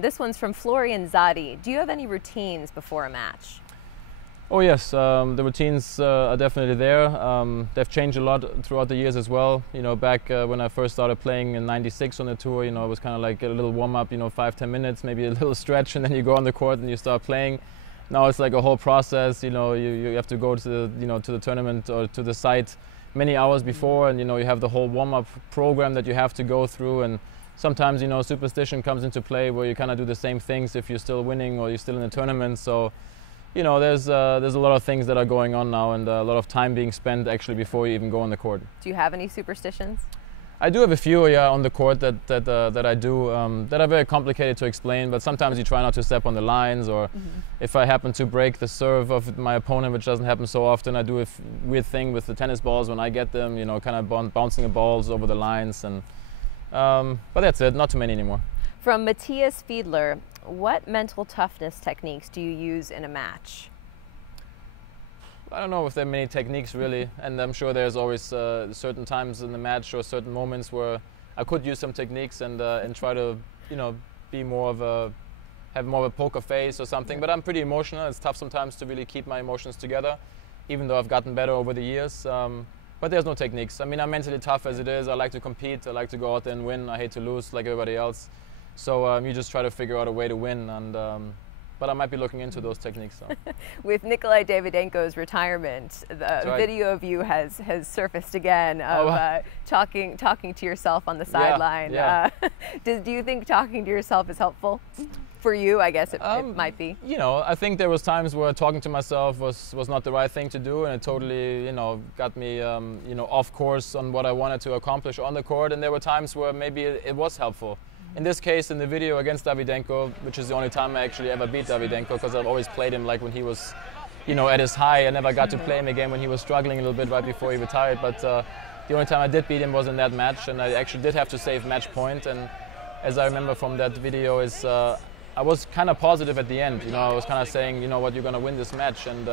This one's from Florian Zadi. Do you have any routines before a match? Oh yes, the routines are definitely there. They've changed a lot throughout the years as well. You know, back when I first started playing in '96 on the tour, you know, it was kind of like a little warm-up, you know, 5-10 minutes, maybe a little stretch, and then you go on the court and you start playing. Now it's like a whole process. You know, you have to go to the tournament or to the site many hours before, and you know, you have the whole warm-up program that you have to go through. And sometimes, you know, superstition comes into play where you kind of do the same things if you're still winning or you're still in the tournament. So, you know, there's a lot of things that are going on now, and a lot of time being spent actually before you even go on the court. Do you have any superstitions? I do have a few, yeah, on the court that I do that are very complicated to explain. But sometimes you try not to step on the lines, or if I happen to break the serve of my opponent, which doesn't happen so often, I do a weird thing with the tennis balls when I get them. You know, kind of bouncing the balls over the lines, and but that's it. Not too many anymore. From Matthias Fiedler, what mental toughness techniques do you use in a match? I don't know if there are many techniques really, and I'm sure there's always certain times in the match or certain moments where I could use some techniques and try to, you know, have more of a poker face or something. But I'm pretty emotional. It's tough sometimes to really keep my emotions together, even though I've gotten better over the years. But there's no techniques. I mean, I'm mentally tough as it is. I like to compete. I like to go out there and win. I hate to lose like everybody else. So you just try to figure out a way to win, and but I might be looking into those techniques. So. With Nikolai Davydenko's retirement, the video of you has surfaced again of talking to yourself on the sideline. Yeah. Do you think talking to yourself is helpful for you? I guess it might be. You know, I think there was times where talking to myself was not the right thing to do, and it totally, you know, got me you know, off course on what I wanted to accomplish on the court. And there were times where maybe it was helpful. In this case, in the video against Davydenko, which is the only time I actually ever beat Davydenko, because I've always played him like when he was, you know, at his high. I never got to play him again when he was struggling a little bit right before he retired. But the only time I did beat him was in that match, and I actually did have to save match point. And as I remember from that video, is I was kind of positive at the end. You know, I was kind of saying, you know what, you're going to win this match. And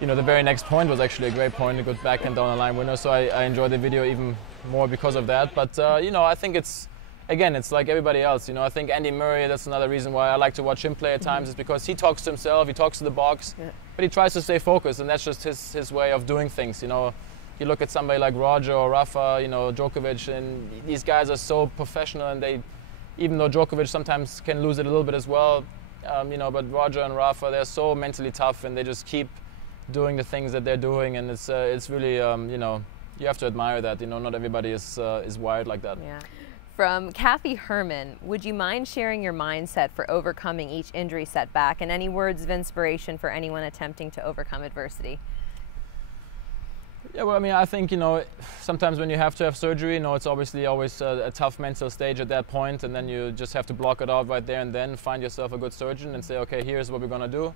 you know, the very next point was actually a great point, a good backhand down the line winner. So I enjoyed the video even more because of that. But you know, I think again, it's like everybody else. You know, I think Andy Murray, that's another reason why I like to watch him play at times, is because he talks to himself, he talks to the box, but he tries to stay focused, and that's just his way of doing things. You know, you look at somebody like Roger or Rafa, you know, Djokovic, and these guys are so professional, and they, even though Djokovic sometimes can lose it a little bit as well, you know, but Roger and Rafa, they're so mentally tough, and they just keep doing the things that they're doing, and it's really, you know, you have to admire that. You know, not everybody is wired like that. Yeah. From Kathy Herman, would you mind sharing your mindset for overcoming each injury setback, and any words of inspiration for anyone attempting to overcome adversity? Yeah, well, I mean, I think, you know, sometimes when you have to have surgery, you know, it's obviously always a tough mental stage at that point, and then you just have to block it out right there and then, find yourself a good surgeon and say, okay, here's what we're going to do.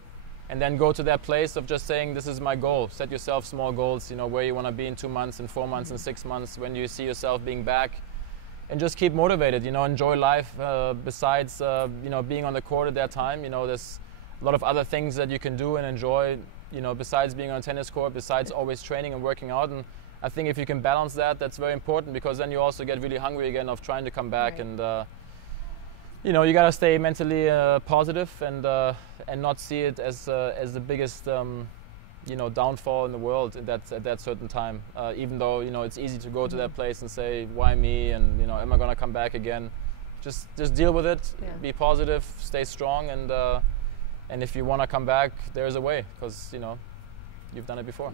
And then go to that place of just saying, this is my goal. Set yourself small goals, you know, where you want to be in 2 months, in 4 months, in 6 months, when you see yourself being back. And just keep motivated, you know, enjoy life besides, you know, being on the court at that time. You know, there's a lot of other things that you can do and enjoy, you know, besides being on a tennis court, besides always training and working out. And I think if you can balance that, that's very important, because then you also get really hungry again of trying to come back. Right. And, you know, you got to stay mentally positive and not see it as the biggest, you know, downfall in the world at that certain time. Even though, you know, it's easy to go to that place and say, why me? And, you know, am I going to come back again? Just deal with it. Yeah. Be positive, stay strong, and if you want to come back, there's a way, because, you know, you've done it before.